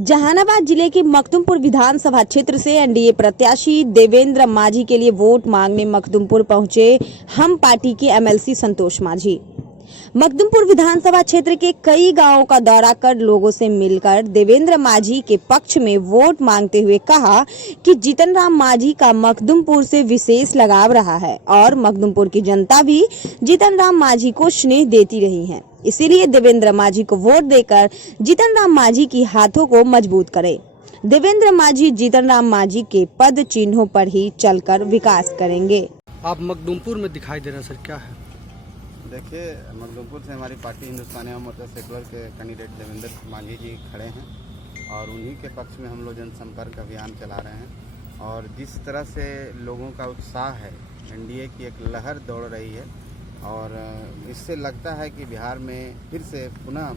जहानाबाद जिले के मखदुमपुर विधानसभा क्षेत्र से एनडीए प्रत्याशी देवेंद्र माझी के लिए वोट मांगने मखदुमपुर पहुंचे हम पार्टी के एमएलसी संतोष माझी। मखदुमपुर विधानसभा क्षेत्र के कई गांवों का दौरा कर लोगों से मिलकर देवेंद्र माझी के पक्ष में वोट मांगते हुए कहा कि जीतन राम माझी का मखदुमपुर से विशेष लगाव रहा है और मखदुमपुर की जनता भी जीतन राम माझी को स्नेह देती रही है, इसीलिए देवेंद्र माझी को वोट देकर जीतन राम माझी की हाथों को मजबूत करे। देवेंद्र माझी जीतन राम माझी के पद चिन्हों पर ही चलकर विकास करेंगे। आप मखदुमपुर में दिखाई दे रहे हैं सर, क्या है? देखिए, मखदुमपुर से हमारी पार्टी हिंदुस्तानी अवाम मोर्चा सेकुलर के कैंडिडेट देवेंद्र माझी जी खड़े हैं और उन्हीं के पक्ष में हम लोग जनसंपर्क अभियान चला रहे हैं। और जिस तरह से लोगों का उत्साह है, एनडीए की एक लहर दौड़ रही है और इससे लगता है कि बिहार में फिर से पुनः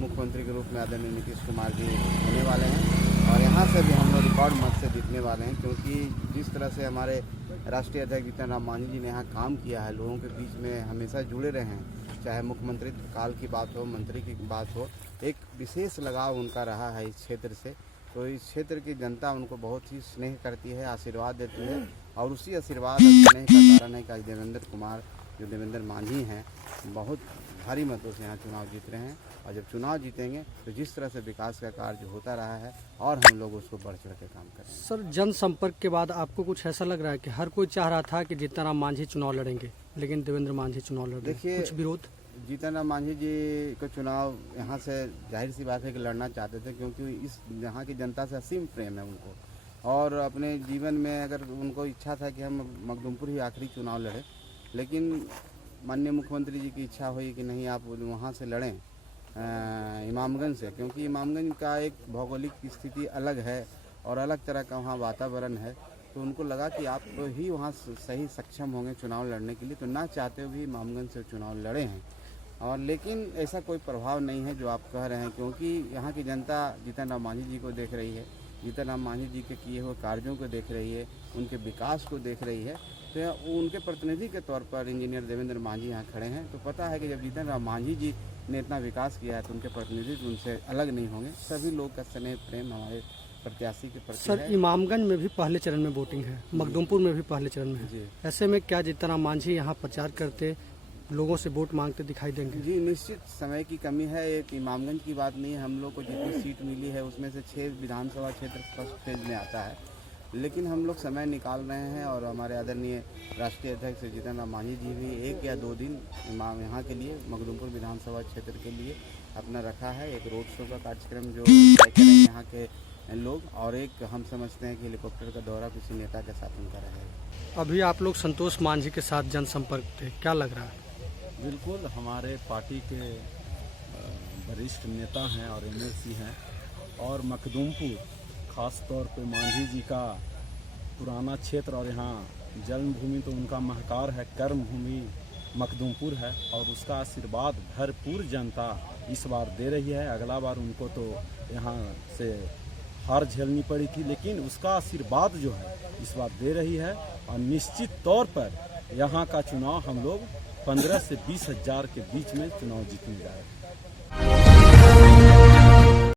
मुख्यमंत्री के रूप में आदरणीय नीतीश कुमार जी होने वाले हैं और यहाँ से भी हम लोग रिकॉर्ड मत से जीतने वाले हैं, क्योंकि जिस तरह से हमारे राष्ट्रीय अध्यक्ष जीतन राम माझी जी ने यहाँ काम किया है, लोगों के बीच में हमेशा जुड़े रहे हैं, चाहे मुख्यमंत्री काल की बात हो, मंत्री की बात हो, एक विशेष लगाव उनका रहा है इस क्षेत्र से। तो इस क्षेत्र की जनता उनको बहुत ही स्नेह करती है, आशीर्वाद देती है और उसी आशीर्वाद और स्नेह का कारण है कि आज देवेंद्र माझी हैं बहुत भारी मतों से यहाँ चुनाव जीत रहे हैं। और जब चुनाव जीतेंगे तो जिस तरह से विकास का कार्य होता रहा है और हम लोग उसको बढ़ चढ़ के काम करेंगे। सर, जनसंपर्क के बाद आपको कुछ ऐसा लग रहा है कि हर कोई चाह रहा था कि जीतन राम माझी चुनाव लड़ेंगे, लेकिन देवेंद्र माझी चुनाव लड़ रहे हैं, देखिए, कुछ विरोध? जीतन राम माझी जी को चुनाव यहाँ से जाहिर सी बात है कि लड़ना चाहते थे, क्योंकि इस यहाँ की जनता से असीम प्रेम है उनको और अपने जीवन में अगर उनको इच्छा था कि हम मखदुमपुर ही आखिरी चुनाव लड़ें, लेकिन माननीय मुख्यमंत्री जी की इच्छा हुई कि नहीं, आप वहाँ से लड़ें इमामगंज से, क्योंकि इमामगंज का एक भौगोलिक स्थिति अलग है और अलग तरह का वहाँ वातावरण है। तो उनको लगा कि आप ही वहाँ सही सक्षम होंगे चुनाव लड़ने के लिए, तो ना चाहते हुए भी इमामगंज से चुनाव लड़े हैं। और लेकिन ऐसा कोई प्रभाव नहीं है जो आप कह रहे हैं, क्योंकि यहाँ की जनता जीतन राम माझी जी को देख रही है, जीतन राम माझी जी के किए हुए कार्यों को देख रही है, उनके विकास को देख रही है। तो उनके प्रतिनिधि के तौर पर इंजीनियर देवेंद्र माझी यहाँ खड़े हैं, तो पता है कि जब जीतन राम माझी जी ने इतना विकास किया है तो उनके प्रतिनिधि उनसे अलग नहीं होंगे। सभी लोग का स्नेह प्रेम हमारे प्रत्याशी के प्रति सर, है। इमामगंज में भी पहले चरण में वोटिंग है, मखदुमपुर में भी पहले चरण में है, जी। ऐसे में क्या जीतन राम माझी यहाँ प्रचार करते लोगों से वोट मांगते दिखाई देंगे? जी, निश्चित समय की कमी है। एक इमामगंज की बात नहीं है, हम लोग को जितनी सीट मिली है उसमें से 6 विधानसभा क्षेत्र फर्स्ट फेज में आता है, लेकिन हम लोग समय निकाल रहे हैं और हमारे आदरणीय राष्ट्रीय अध्यक्ष जीतन राम माझी जी भी 1 या 2 दिन यहाँ के लिए मखदुमपुर विधानसभा क्षेत्र के लिए अपना रखा है एक रोड शो का कार्यक्रम जो तय करेंगे यहाँ के लोग, और एक हम समझते हैं कि हेलीकॉप्टर का दौरा किसी नेता के साथ उनका रहेगा। अभी आप लोग संतोष माझी के साथ जनसंपर्क थे, क्या लग रहा है? बिल्कुल, हमारे पार्टी के वरिष्ठ नेता हैं और एमएलसी हैं और मखदुमपुर खास तौर पे माझी जी का पुराना क्षेत्र और यहाँ जन्मभूमि तो उनका महकार है, कर्मभूमि मखदुमपुर है और उसका आशीर्वाद भरपूर जनता इस बार दे रही है। अगला बार उनको तो यहाँ से हार झेलनी पड़ी थी, लेकिन उसका आशीर्वाद जो है इस बार दे रही है और निश्चित तौर पर यहाँ का चुनाव हम लोग 15 से 20 हज़ार के बीच में चुनाव जीतने जा रहे हैं।